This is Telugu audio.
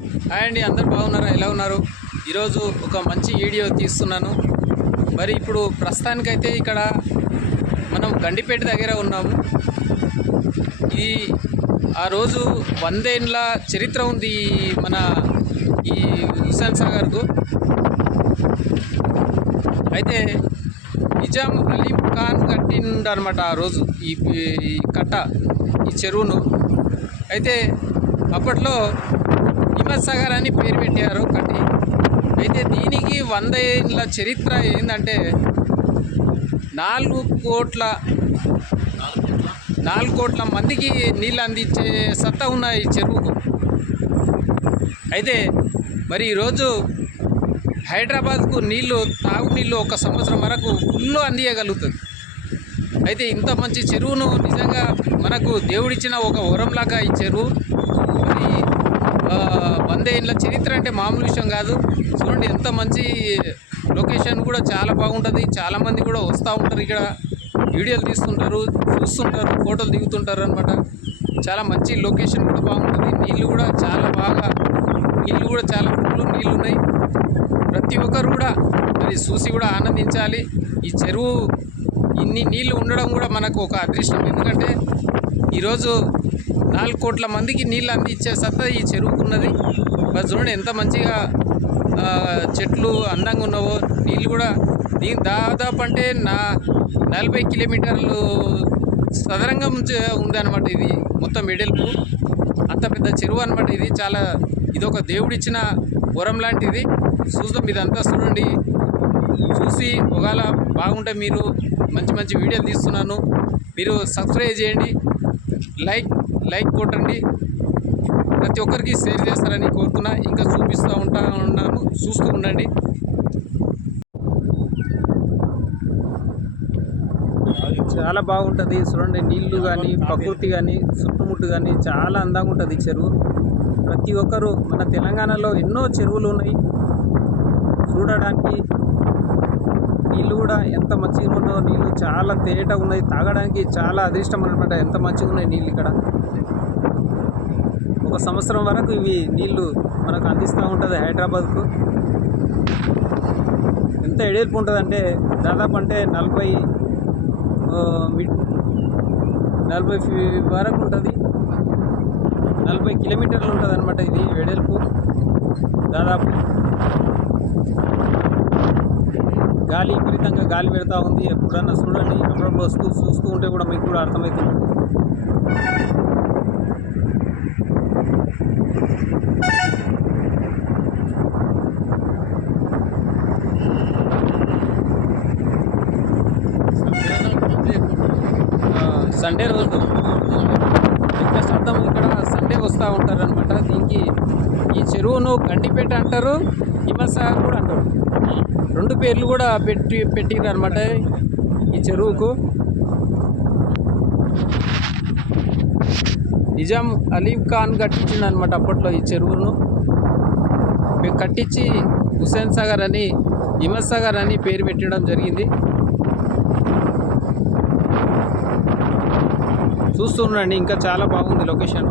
హాయ్ అండి, అందరు బాగున్నారా? ఎలా ఉన్నారు? ఈరోజు ఒక మంచి వీడియో తీస్తున్నాను. మరి ఇప్పుడు ప్రస్తుతానికైతే ఇక్కడ మనం గండిపేట దగ్గర ఉన్నాము. ఈ ఆ రోజు 100 ఏళ్ళ చరిత్ర ఉంది మన ఈ హుస్సేన్ సాగర్కు. అయితే నిజాం అలీం ఖాన్ కట్టిండనమాట ఆ రోజు ఈ కట్ట, ఈ చెరువును. అయితే అప్పట్లో హిమ్మత్ సాగర్ అని పేరు పెట్టారు కట్టి. అయితే దీనికి 100 ఏళ్ళ చరిత్ర ఏంటంటే 4 కోట్ల మందికి నీళ్ళు అందించే సత్తా ఉన్న ఈ చెరువుకు. అయితే మరి ఈరోజు హైదరాబాద్కు తాగునీళ్ళు ఒక సంవత్సరం వరకు ఫుల్ అందియగలుగుతుంది. అయితే ఇంత మంచి చెరువును నిజంగా మనకు దేవుడిచ్చిన ఒక వరంలాగా ఈ చెరువు. మరి 100 ఏళ్ళ చరిత్ర అంటే మామూలు విషయం కాదు. చూడండి ఎంత మంచి లొకేషన్ కూడా చాలా బాగుంటుంది. చాలామంది కూడా వస్తూ ఉంటారు, ఇక్కడ వీడియోలు తీస్తుంటారు, చూస్తుంటారు, ఫోటోలు దిగుతుంటారు అనమాట. చాలా మంచి లొకేషన్ కూడా బాగుంటుంది. నీళ్ళు కూడా చాలా ఫుల్ నీళ్ళు ఉన్నాయి. ప్రతి ఒక్కరు కూడా మరి చూసి కూడా ఆనందించాలి. ఈ చెరువు ఇన్ని నీళ్ళు ఉండడం కూడా మనకు ఒక అదృష్టం. ఎందుకంటే ఈరోజు 4 కోట్ల మందికి నీళ్ళు అందించే సత్తా ఈ చెరువుకున్నది. మరి చూడండి ఎంత మంచిగా చెట్లు అందంగా ఉన్నావో. నీళ్ళు కూడా దాదాపు అంటే 40 కిలోమీటర్లు సదరంగా ఉందన్నమాట. ఇది మొత్తం వెడల్పు అంత పెద్ద చెరువు అనమాట. ఇది ఒక దేవుడిచ్చిన వరం లాంటిది. చూద్దాం, ఇదంతా చూడండి. చూసి ఒకవేళ బాగుంటే మీరు మంచి వీడియోలు తీస్తున్నాను, మీరు సబ్స్క్రైబ్ చేయండి, లైక్ కొట్టండి, ప్రతి ఒక్కరికి షేర్ చేస్తారని కోరుతున్నా. ఇంకా ఉన్నాను, చూస్తూ ఉండండి. చాలా బాగుంటుంది. చూడండి నీళ్లు కానీ, ప్రకృతి కానీ, చుట్టుముట్టు కానీ చాలా అందంగా ఉంటుంది ఈ చెరువు. ప్రతి ఒక్కరు మన తెలంగాణలో ఎన్నో చెరువులు ఉన్నాయి చూడడానికి. నీళ్ళు కూడా ఎంత మంచిగా ఉన్నో, నీళ్ళు చాలా తేటగా ఉన్నాయి, తాగడానికి చాలా అదృష్టం అనమాట. ఎంత మంచిగా ఉన్నాయి నీళ్ళు ఇక్కడ. ఒక సంవత్సరం వరకు ఇవి నీళ్ళు మనకు అందిస్తూ ఉంటుంది హైదరాబాద్కు. ఎంత ఎడల్పు ఉంటుందంటే దాదాపు అంటే 40 వరకు ఉంటుంది. 40 కిలోమీటర్లు ఉంటుంది అనమాట ఇది వెడల్పు దాదాపు. గాలి విపరీతంగా గాలి పెడతా ఉంది. ఎప్పుడన్నా చూడండి, అప్పుడప్పుడు చూస్తూ ఉంటే కూడా మీకు కూడా అర్థమవుతుంది. సండే రోజు ఇంకా శాతం ఇక్కడ సండే వస్తూ ఉంటారు అనమాట. ఈ చెరువును గండిపేట అంటారు, హిమ్మత్ సాగర్ కూడా అంటారు. 2 పేర్లు కూడా పెట్టిర్రు అనమాట ఈ చెరువుకు. నిజాం అలీం ఖాన్ కట్టించిండు అనమాట అప్పట్లో ఈ చెరువును. కట్టించి హుస్సేన్ సాగర్ అని, హిమ్మత్ సాగర్ అని పేరు పెట్టడం జరిగింది. చూస్తూ ఉండండి, ఇంకా చాలా బాగుంది లొకేషన్.